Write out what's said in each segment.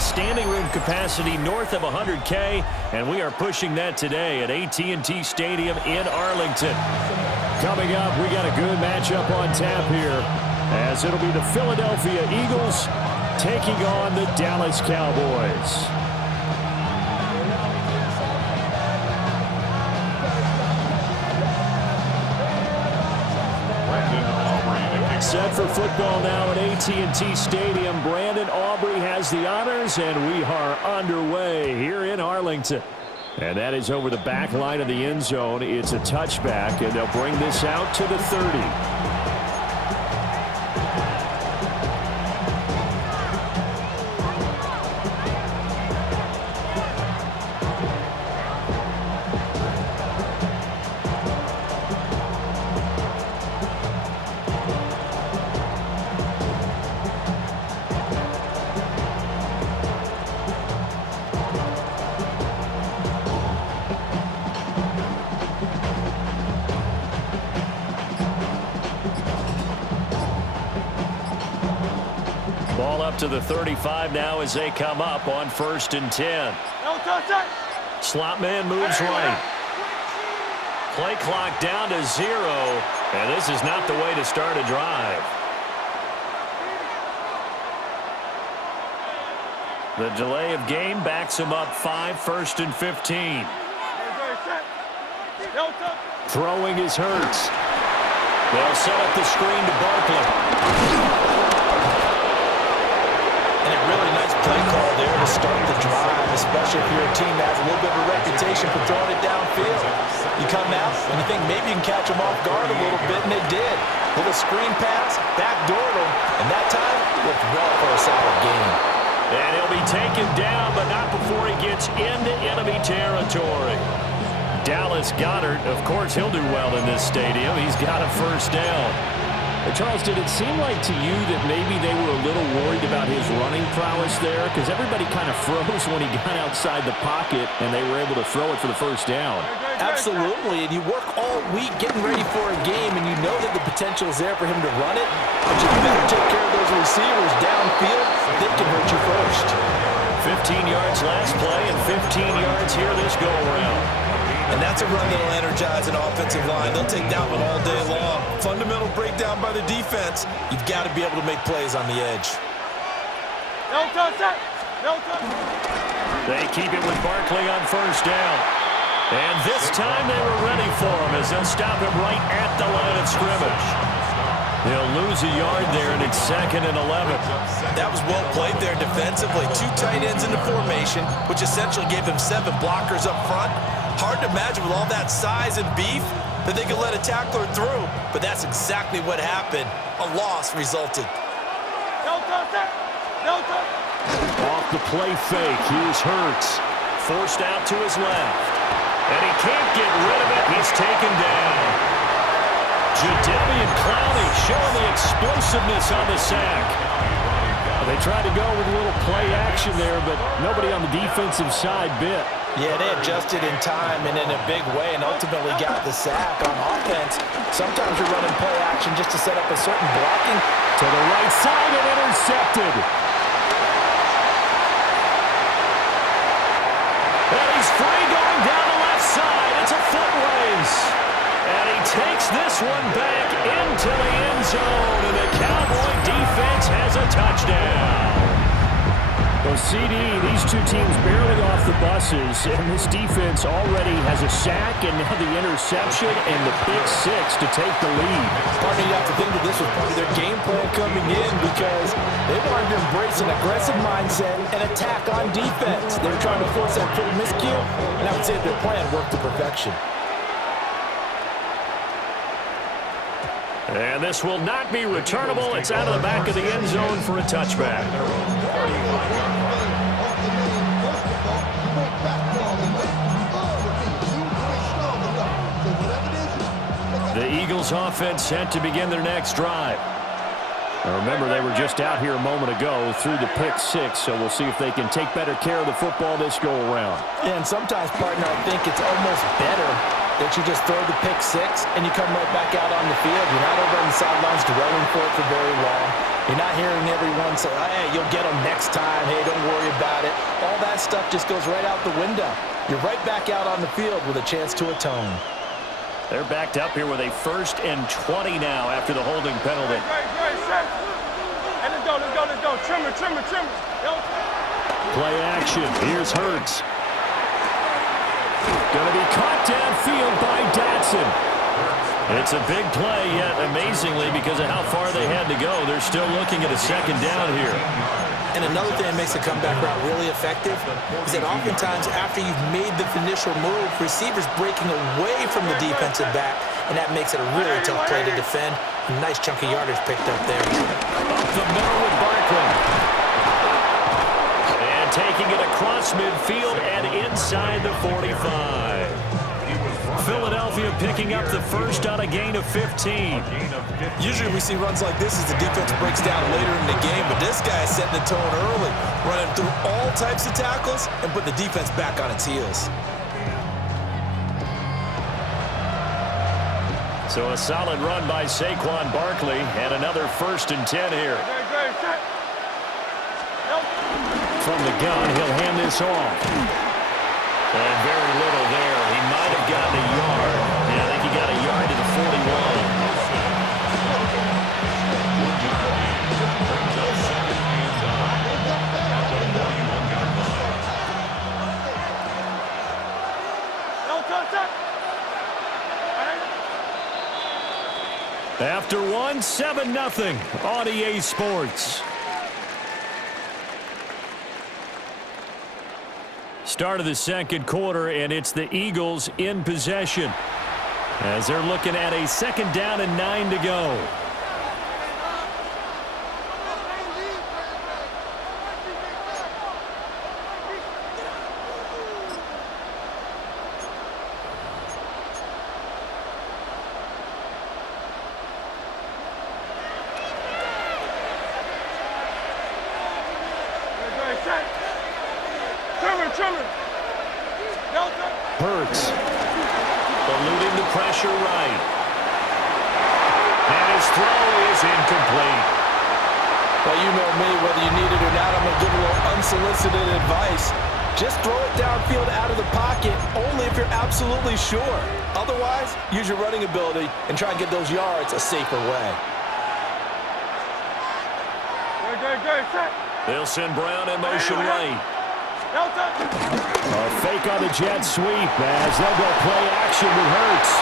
a standing room capacity north of 100K, and we are pushing that today at AT&T Stadium in Arlington. Coming up, we got a good matchup on tap here, as it'll be the Philadelphia Eagles taking on the Dallas Cowboys. Set for football now at AT&T Stadium. Brandon Aubrey has the honors, and we are underway here in Arlington. And that is over the back line of the end zone. It's a touchback, and they'll bring this out to the 30. Ball up to the 35 now as they come up on 1st and 10. Slot man moves right. Play clock down to 0, and this is not the way to start a drive. The delay of game backs him up 5, 1st and 15. Throwing is Hurts. They'll set up the screen to Barkley. And a really nice play call there to start the drive, especially if you're a team that has a little bit of a reputation for throwing it downfield. You come out and you think maybe you can catch them off guard a little bit, and they did. Little screen pass, backdoored them, and that time looked well for a solid game. And he'll be taken down, but not before he gets into enemy territory. Dallas Goedert, of course, he'll do well in this stadium. He's got a first down. Charles, did it seem like to you that maybe they were a little worried about his running prowess there? Because everybody kind of froze when he got outside the pocket, and they were able to throw it for the first down. Absolutely, and you work all week getting ready for a game, and you know that the potential is there for him to run it, but you better take care of those receivers downfield. They can hurt you first. 15 yards last play and 15 yards here this go-around. And that's a run that'll energize an offensive line. They'll take that one all day long. Fundamental breakdown by the defense. You've got to be able to make plays on the edge. No touch. They keep it with Barkley on first down. And this time they were ready for him as they'll stop him right at the line of scrimmage. They'll lose a yard there, and it's 2nd and 11. That was well played there defensively. 2 tight ends in the formation, which essentially gave them 7 blockers up front. Hard to imagine with all that size and beef that they could let a tackler through, but that's exactly what happened. A loss resulted. Off the play fake, here's Hurts. Forced out to his left. And he can't get rid of it. He's taken down. Jadeveon Clowney showing the explosiveness on the sack. They tried to go with a little play action there, but nobody on the defensive side bit. Yeah, they adjusted in time and in a big way and ultimately got the sack on offense. Sometimes you're running play action just to set up a certain blocking. To the right side and intercepted. And he's free going down the left side. It's a foot race. And he takes this one back into the end zone, and the Cowboy defense has a touchdown. Well, CD, these two teams barely off the buses, and this defense already has a sack and now the interception and the pick 6 to take the lead. Partner, you have to think that this was part of their game plan coming in because they wanted to embrace an aggressive mindset and attack on defense. They were trying to force that triple miscue, and I would say their plan worked to perfection. And this will not be returnable. It's out of the back of the end zone for a touchback. The Eagles offense set to begin their next drive. Now remember, they were just out here a moment ago through the pick 6, so we'll see if they can take better care of the football this go-around. Yeah, and sometimes, partner, I think it's almost better that you just throw the pick 6 and you come right back out on the field. You're not over on the sidelines dwelling for it for very long. You're not hearing everyone say, hey, you'll get them next time. Hey, don't worry about that stuff just goes right out the window. You're right back out on the field with a chance to atone. They're backed up here with a 1st and 20 now after the holding penalty. Great, set. Hey, let's go. Trimmer. Play action. Here's Hurts. Going to be caught downfield by Dotson. It's a big play, yet amazingly, because of how far they had to go, they're still looking at a 2nd down here. And another thing that makes the comeback route really effective is that oftentimes after you've made the initial move, receivers breaking away from the defensive back, and that makes it a really tough play to defend. A nice chunk of yardage picked up there. Up the middle with Barkley. And taking it across midfield and inside the 45. Philadelphia picking up the 1st on a gain of 15. Usually we see runs like this as the defense breaks down later in the game, but this guy is setting the tone early, running through all types of tackles and put the defense back on its heels. So a solid run by Saquon Barkley and another 1st and 10 here. Great, set. From the gun, he'll hand this off. And very little there. He might have gotten a yard. Yeah, I think he got a yard to the 41. After 1, 7-0 on EA Sports. Start of the 2nd quarter, and it's the Eagles in possession as they're looking at a 2nd down and 9 to go. Hurts eluding the pressure right. And his throw is incomplete. Well, you know me, whether you need it or not, I'm going to give a little unsolicited advice. Just throw it downfield out of the pocket only if you're absolutely sure. Otherwise, use your running ability and try and get those yards a safer way. Great, set. They'll send Brown in motion right. A fake on the jet sweep as they'll go play action with Hurts.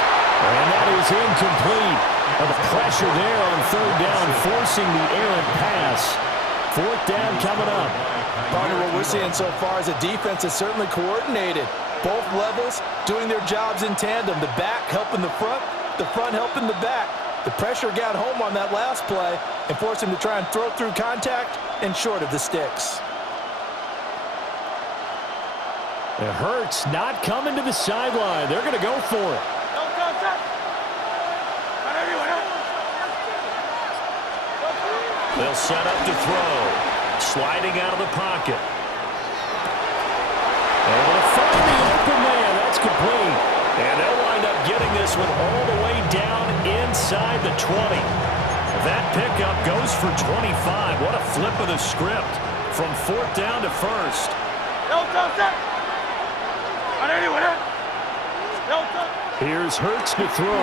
And that is incomplete. The pressure there on 3rd down, forcing the errant pass. 4th down coming up. Partner, what we're seeing so far is the defense is certainly coordinated. Both levels doing their jobs in tandem. The back helping the front helping the back. The pressure got home on that last play and forced him to try and throw through contact and short of the sticks. It hurts not coming to the sideline. They're going to go for it. They'll set up to throw. Sliding out of the pocket. Able to find the open man. That's complete. And they'll wind up getting this one all the way down inside the 20. That pickup goes for 25. What a flip of the script from 4th down to 1st. Here's Hurts to throw.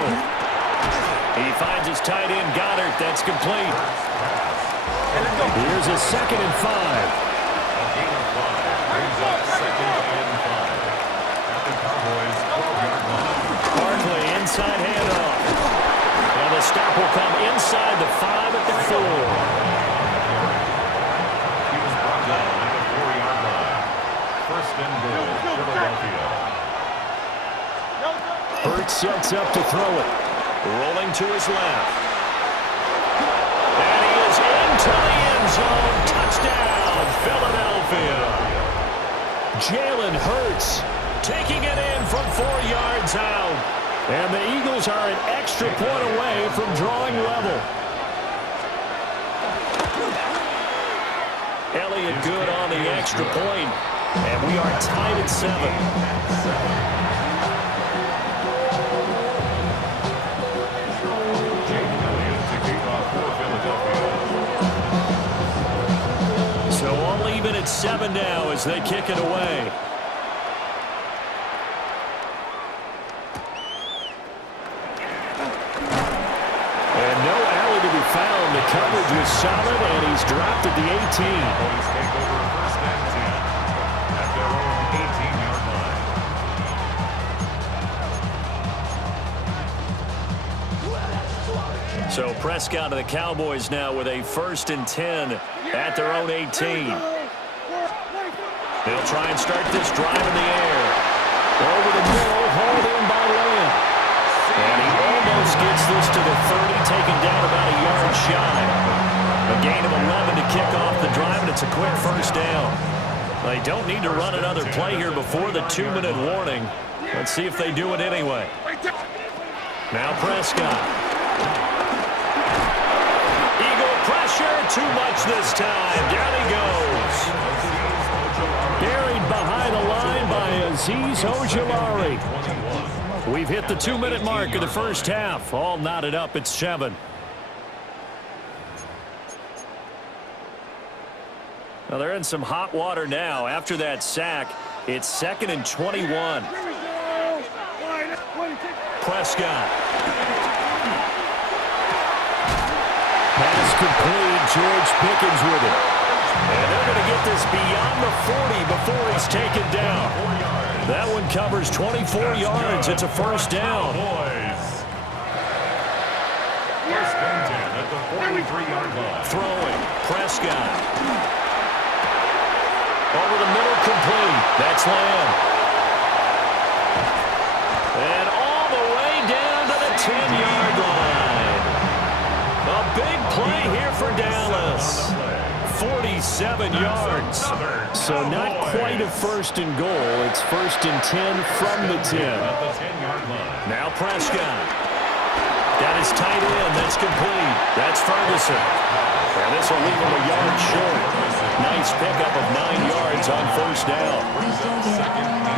He finds his tight end, Goddard. That's complete. Here's a 2nd and 5. Barkley inside handoff. And the stop will come inside the 5 at the 4. He was brought down at the 4-yard line. 1st and goal, Philadelphia. Hurts sets up to throw it. Rolling to his left. And he is into the end zone. Touchdown, Philadelphia. Jalen Hurts taking it in from 4 yards out. And the Eagles are an extra point away from drawing level. Elliott good on the extra point. And we are tied at 7. So all even at 7 7 now as they kick it away. And no alley to be found. The coverage was solid, and he's dropped at the 18. Cowboys take over 1st and 10 at their own 18-yard line. So Prescott of the Cowboys now with a 1st and 10 at their own 18. They'll try and start this drive in the air. Over the middle, hauled in by Lamb. And he almost gets this to the 30, taken down about a yard shy. A gain of 11 to kick off the drive, and it's a quick 1st down. They don't need to run another play here before the 2-minute warning. Let's see if they do it anyway. Now Prescott. Eagle pressure, too much this time. Down he goes. Buried behind the line by Azeez Ojulari. We've hit the 2-minute mark of the 1st half. All knotted up at 7. Now they're in some hot water now. After that sack, it's 2nd and 21. Prescott. Pass complete. George Pickens with it. And they're going to get this beyond the 40 before he's taken down. That one covers 24 yards. It's a 1st down. 1st and 10 at the 43-yard line. Throwing. Prescott. Over the middle, complete. That's Lamb. And all the way down to the 10-yard line. A big play here for Dallas. 47 yards. So not quite a 1st and goal. It's 1st and 10 from the 10. Now Prescott. Got his tight end. That's complete. That's Ferguson. And this will leave him a yard short. Nice pickup of 9 yards on 1st down.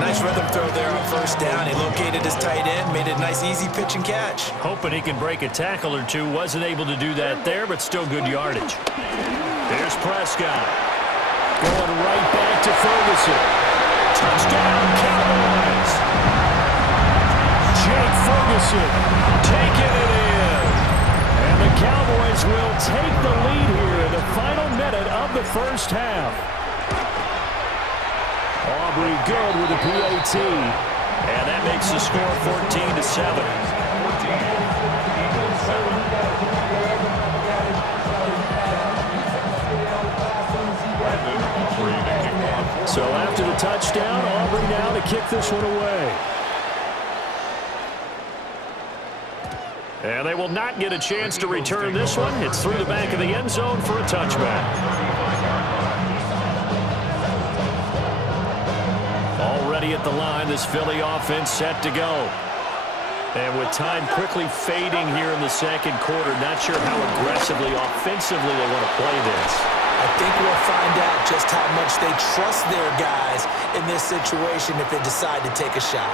Nice rhythm throw there on 1st down. He located his tight end, made a nice easy pitch and catch. Hoping he can break a tackle or two. Wasn't able to do that there, but still good yardage. Here's Prescott. Going right back to Ferguson. Touchdown, Cowboys. Jake Ferguson taking it in. And the Cowboys will take the lead here in the final minute of the 1st half. Aubrey good with a PAT. And that makes the score 14-7. So after the touchdown, Aubrey now to kick this one away. And they will not get a chance to return this one. It's through the back of the end zone for a touchback. Already at the line, this Philly offense set to go. And with time quickly fading here in the 2nd quarter, not sure how aggressively, offensively they want to play this. I think we'll find out just how much they trust their guys in this situation if they decide to take a shot.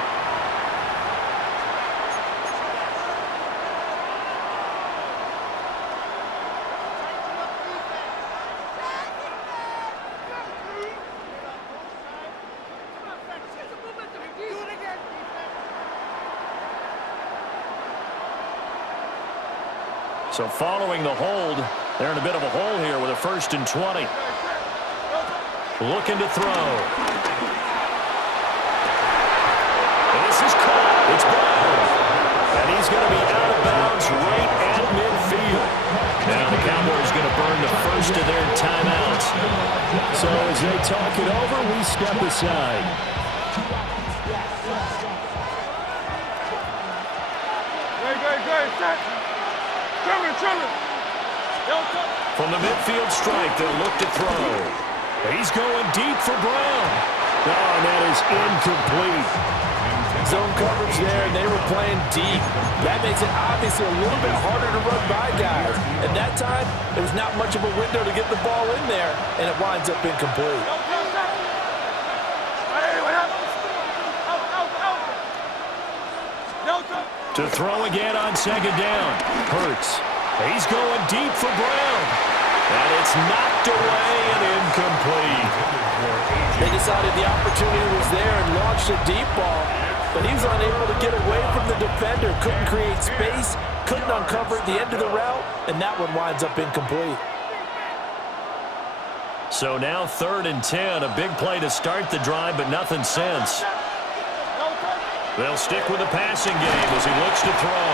So following the hold, they're in a bit of a hole here with a 1st and 20. Looking to throw. This is caught. It's Brown. And he's going to be out of bounds right at midfield. Now the Cowboys going to burn the 1st of their timeouts. So as they talk it over, we step aside. Great, set. From the midfield strike, they'll look to throw. He's going deep for Brown. Oh, and that is incomplete. Zone coverage there, and they were playing deep. That makes it obviously a little bit harder to run by guys. At that time, there was not much of a window to get the ball in there, and it winds up incomplete. To throw again on 2nd down. Hurts. He's going deep for Brown. And it's knocked away and incomplete. They decided the opportunity was there and launched a deep ball, but he was unable to get away from the defender, couldn't create space, couldn't uncover at the end of the route, and that one winds up incomplete. So now 3rd and 10, a big play to start the drive, but nothing since. They'll stick with the passing game as he looks to throw.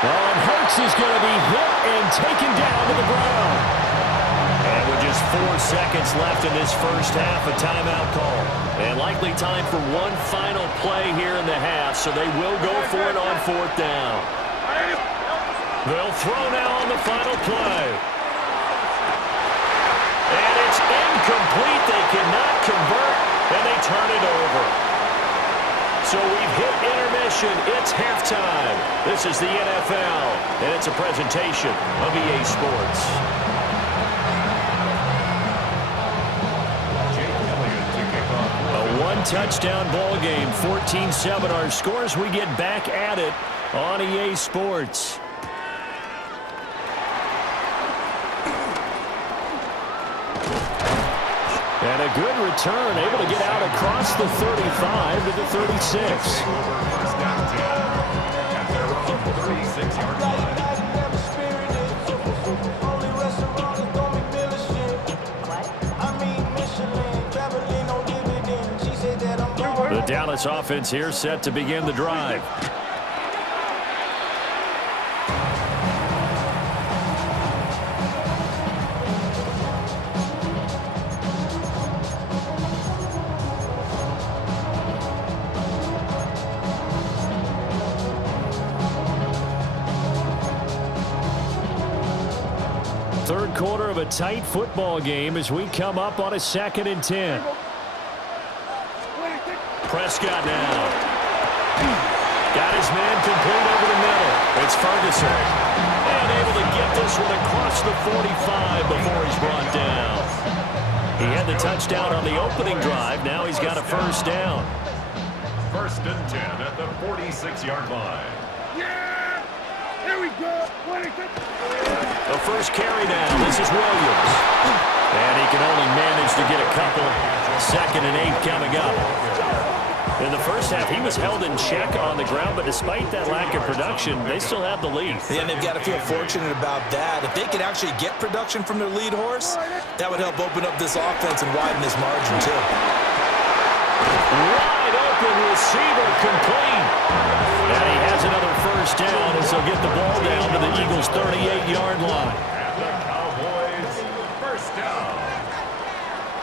Well, and Hurts is going to be hit and taken down to the ground. And with just 4 seconds left in this first half, a timeout call. And likely time for one final play here in the half, so they will go for it on 4th down. They'll throw now on the final play. And it's incomplete. They cannot convert, and they turn it over. So we've hit intermission. It's halftime. This is the NFL, and it's a presentation of EA Sports. A one-touchdown ball game, 14-7 our scores. We get back at it on EA Sports. And a good return, able to get out across the 35 to the 36. First down 10 at their own 36-yard line. The Dallas offense here set to begin the drive. Third quarter of a tight football game as we come up on a 2nd and 10. Prescott now. Got his man complete over the middle. It's Ferguson. And able to get this one across the 45 before he's brought down. He had the touchdown on the opening drive. Now he's got a first down. 1st and 10 at the 46-yard line. Yeah! Here we go! The first carry down. This is Williams. And he can only manage to get a couple. 2nd and 8 coming up. In the first half, he was held in check on the ground, but despite that lack of production, they still have the lead. Yeah, and they've got to feel fortunate about that. If they can actually get production from their lead horse, that would help open up this offense and widen this margin, too. Wide open receiver complete. And he has another first down as they'll get the ball down to the Eagles' 38-yard line. And the Cowboys, first down.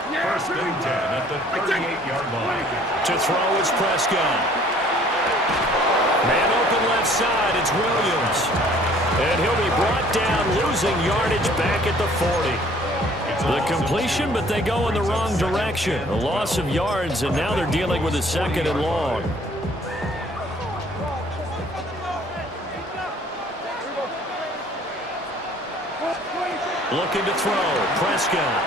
1st and 10 at the 38-yard line. To throw is Prescott. Man open left side, it's Williams. And he'll be brought down, losing yardage back at the 40. The completion, but they go in the wrong direction. A loss of yards, and now they're dealing with a 2nd and long. Looking to throw, Prescott.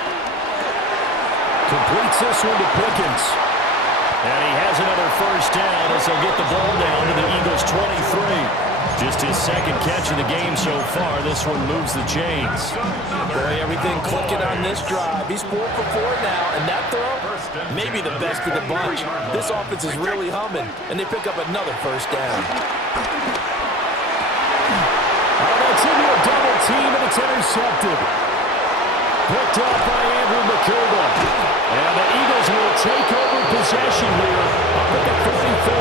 Completes this one to Pickens. And he has another first down as they'll get the ball down to the Eagles' 23. Just his 2nd catch of the game so far. This one moves the chains. Boy, everything clicking on this drive. He's 4 for 4 now, and that throw, maybe the best of the bunch. This offense is really humming, and they pick up another first down. Oh, that's into a double team, and it's intercepted. Picked up by Andrew McCool. And the Eagles will take over possession here up at the 44.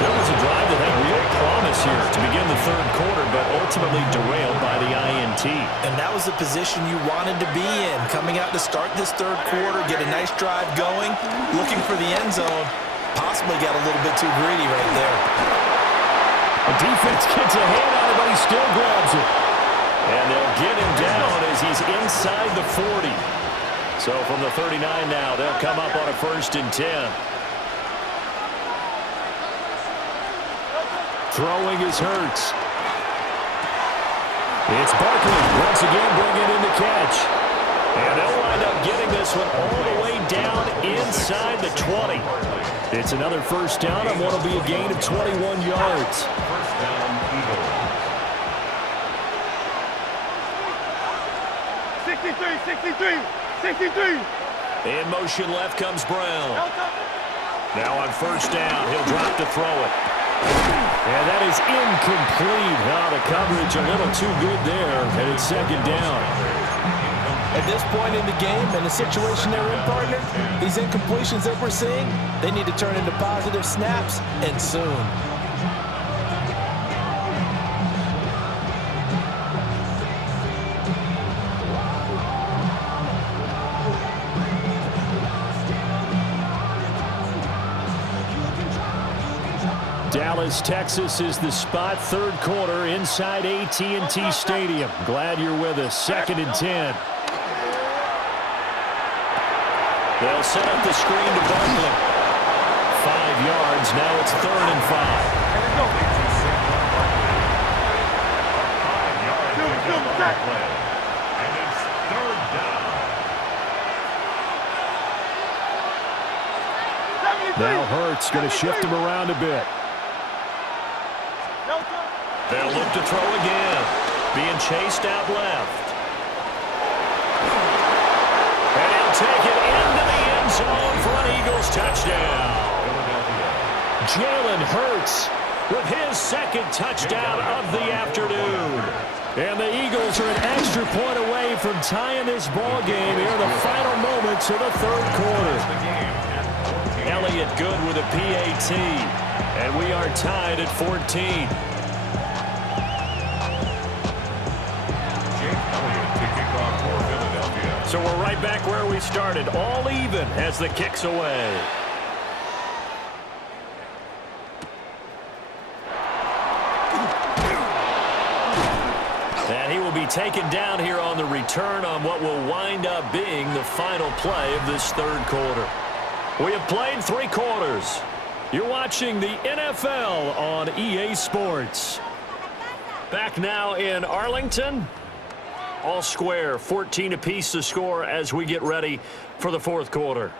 So it was a drive that had real promise here to begin the 3rd quarter, but ultimately derailed by the INT. And that was the position you wanted to be in. Coming out to start this 3rd quarter, get a nice drive going, looking for the end zone. Possibly got a little bit too greedy right there. The defense gets a hand on it, but he still grabs it. And they'll get him down as he's inside the 40. So from the 39 now, they'll come up on a 1st and 10. Throwing is Hurts. It's Barkley once again bringing in the catch. And they'll wind up getting this one all the way down inside the 20. It's another first down and what will be a gain of 21 yards. First down, Eagles. 63, 63, 63. In motion left comes Brown. Now on first down, he'll drop to throw it. And that is incomplete. The coverage a little too good there, and it's second down. At this point in the game and the situation they're in, partner, these incompletions that we're seeing, they need to turn into positive snaps, and soon. Dallas, Texas is the spot, third quarter inside AT&T Stadium. Glad you're with us. 2nd and 10. They'll set up the screen to Barkley. 5 yards. Now it's 3rd and 5. And it's 3rd down. Now Hurts going to shift him around a bit. They'll look to throw again. Being chased out left. And he'll take it into the end zone for an Eagles touchdown. Jalen Hurts with his 2nd touchdown of the afternoon. And the Eagles are an extra point away from tying this ball game here in the final moments of the 3rd quarter. Elliott good with a PAT. And we are tied at 14. So we're right back where we started, all even as the kick's away. And he will be taken down here on the return on what will wind up being the final play of this 3rd quarter. We have played 3 quarters. You're watching the NFL on EA Sports. Back now in Arlington. All square, 14 apiece to score as we get ready for the 4th quarter.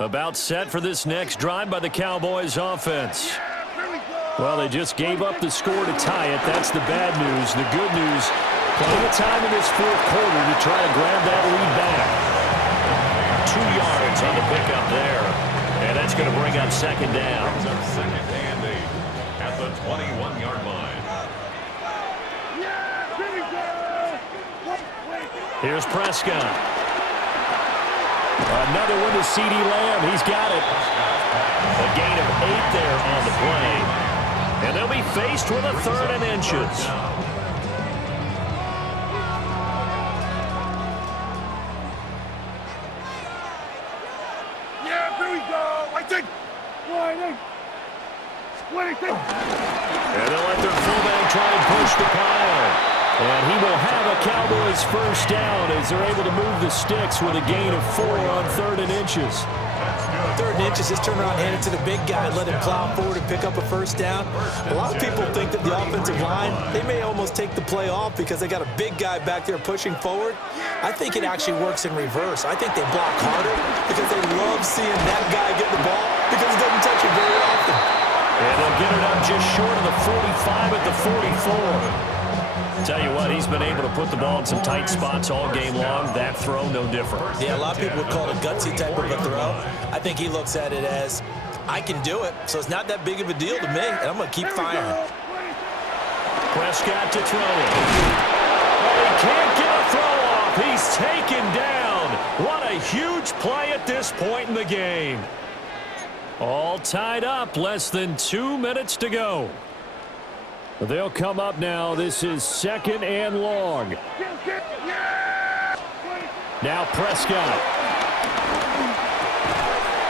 About set for this next drive by the Cowboys offense. Well, they just gave up the score to tie it. That's the bad news. The good news, plenty of time in this 4th quarter to try to grab that lead back. 2 yards on the pickup there. And that's going to bring up 2nd down. Second and 8 at the 21-yard line. Here's Prescott. Another one to C.D. Lamb. He's got it. A gain of 8 there on the play. And they'll be faced with a 3rd and inches. And they'll let their fullback try and push the pile. And he will have a Cowboys first down as they're able to move the sticks with a gain of 4 on 3rd and inches. 3rd and inches, just turn around, hand it to the big guy, and let him plow forward and pick up a first down. A lot of people think that the offensive line, they may almost take the play off because they got a big guy back there pushing forward. I think it actually works in reverse. I think they block harder because they love seeing that guy get the ball because he doesn't touch it very often. And they'll get it up just short of the 45 at the 44. Tell you what, he's been able to put the ball in some tight spots all game long. That throw, no different. Yeah, a lot of people would call it a gutsy type of a throw. I think he looks at it as, I can do it, so it's not that big of a deal to me, and I'm going to keep firing. Prescott to throw it. Oh, he can't get a throw off. He's taken down. What a huge play at this point in the game. All tied up, less than 2 minutes to go. They'll come up now. This is 2nd and long. Now Prescott.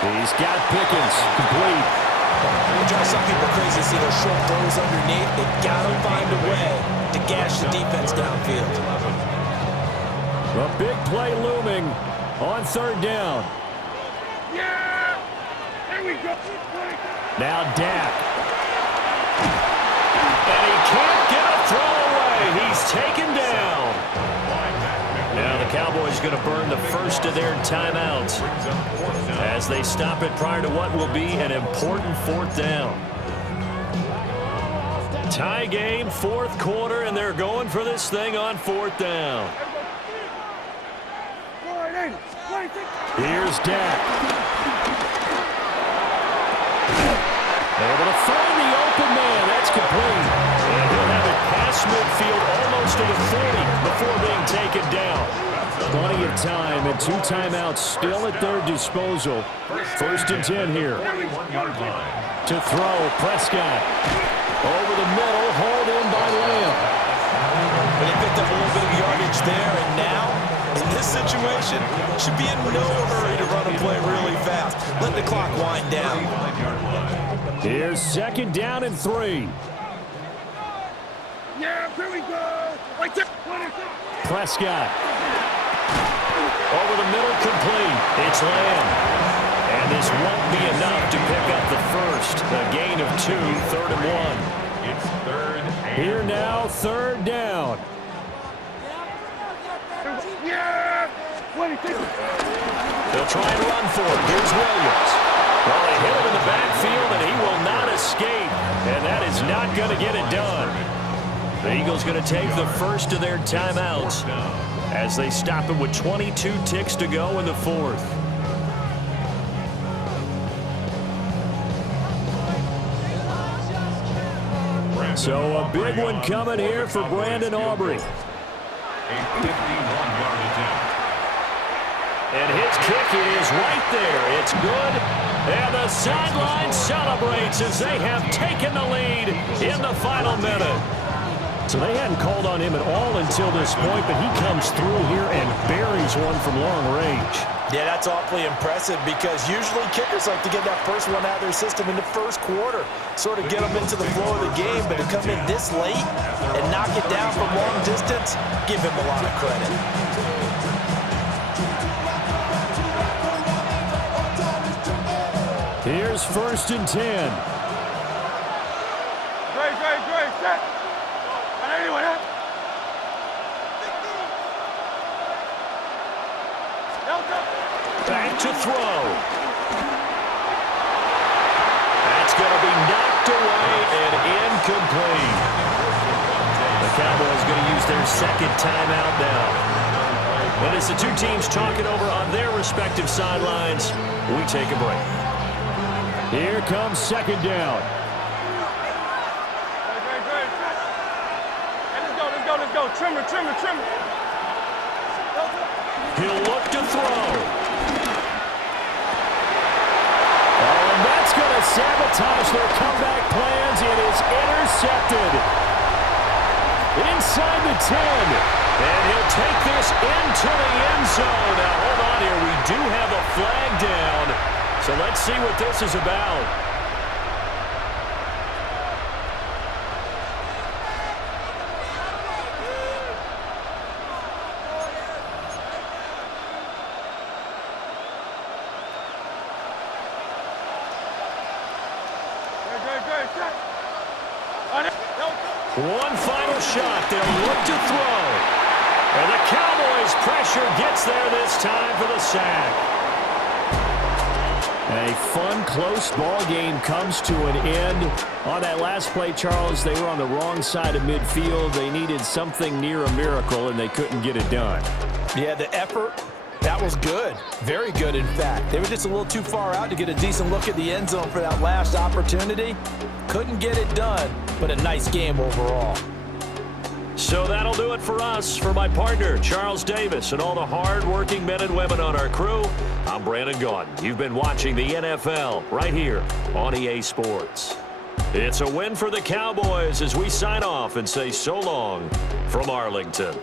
He's got Pickens. Complete. It drives some people crazy to see those short throws underneath. They've got to find a way to gash the defense downfield. A big play looming on 3rd down. Now Dak. And he can't get a throw away. He's taken down. Now the Cowboys going to burn the first of their timeouts as they stop it prior to what will be an important 4th down. Tie game, fourth quarter, and they're going for this thing on fourth down. Here's Dak. Able to find the open man. That's complete. And he'll have it past midfield almost to the 40 before being taken down. Plenty of time and 2 timeouts still at their disposal. First and 10 here. 31-yard line. To throw, Prescott. Over the middle, hauled in by Lamb. But they picked up a little bit of yardage there, and now, in this situation, should be in no hurry to run a play really fast. Let the clock wind down. 35-yard line. Here's second down and 3. Yeah, here we go. Right there. Prescott. Over the middle, complete. It's Lamb. And this won't be enough to pick up the first. A gain of 2, 3rd and 1. It's third and Here now, third down. Yeah. They'll try and run for it. Here's Williams. Well, they hit him in the backfield, and he will not escape. And that is not going to get it done. The Eagles going to take the first of their timeouts as they stop it with 22 ticks to go in the fourth. So a big one coming here for Brandon Aubrey. a 51-yard attempt. And his kick is right there. It's good. And the sideline celebrates as they have taken the lead in the final minute. So they hadn't called on him at all until this point, but he comes through here and buries one from long range. Yeah, that's awfully impressive because usually kickers like to get that first one out of their system in the first quarter, sort of get them into the flow of the game, but to come in this late and knock it down from long distance, give him a lot of credit. Here's first and 10. Great, set. Anyway, Back to throw. That's going to be knocked away and incomplete. The Cowboys going to use their second timeout now. And as the two teams talk it over on their respective sidelines, we take a break. Here comes second down. Great, set. Hey, let's go. Trimmer. He'll look to throw. Oh, and that's going to sabotage their comeback plans. It is intercepted. Inside the 10. And he'll take this into the end zone. Now, hold on here. We do have a flag down. So let's see what this is about. One final shot. They'll look to throw. And the Cowboys' pressure gets there this time for the sack. A fun, close ball game comes to an end. On that last play, Charles, they were on the wrong side of midfield. They needed something near a miracle, and they couldn't get it done. Yeah, the effort, that was good. Very good, in fact. They were just a little too far out to get a decent look at the end zone for that last opportunity. Couldn't get it done, but a nice game overall. So that'll do it for us. For my partner, Charles Davis, and all the hard-working men and women on our crew, I'm Brandon Gaudin. You've been watching the NFL right here on EA Sports. It's a win for the Cowboys as we sign off and say so long from Arlington.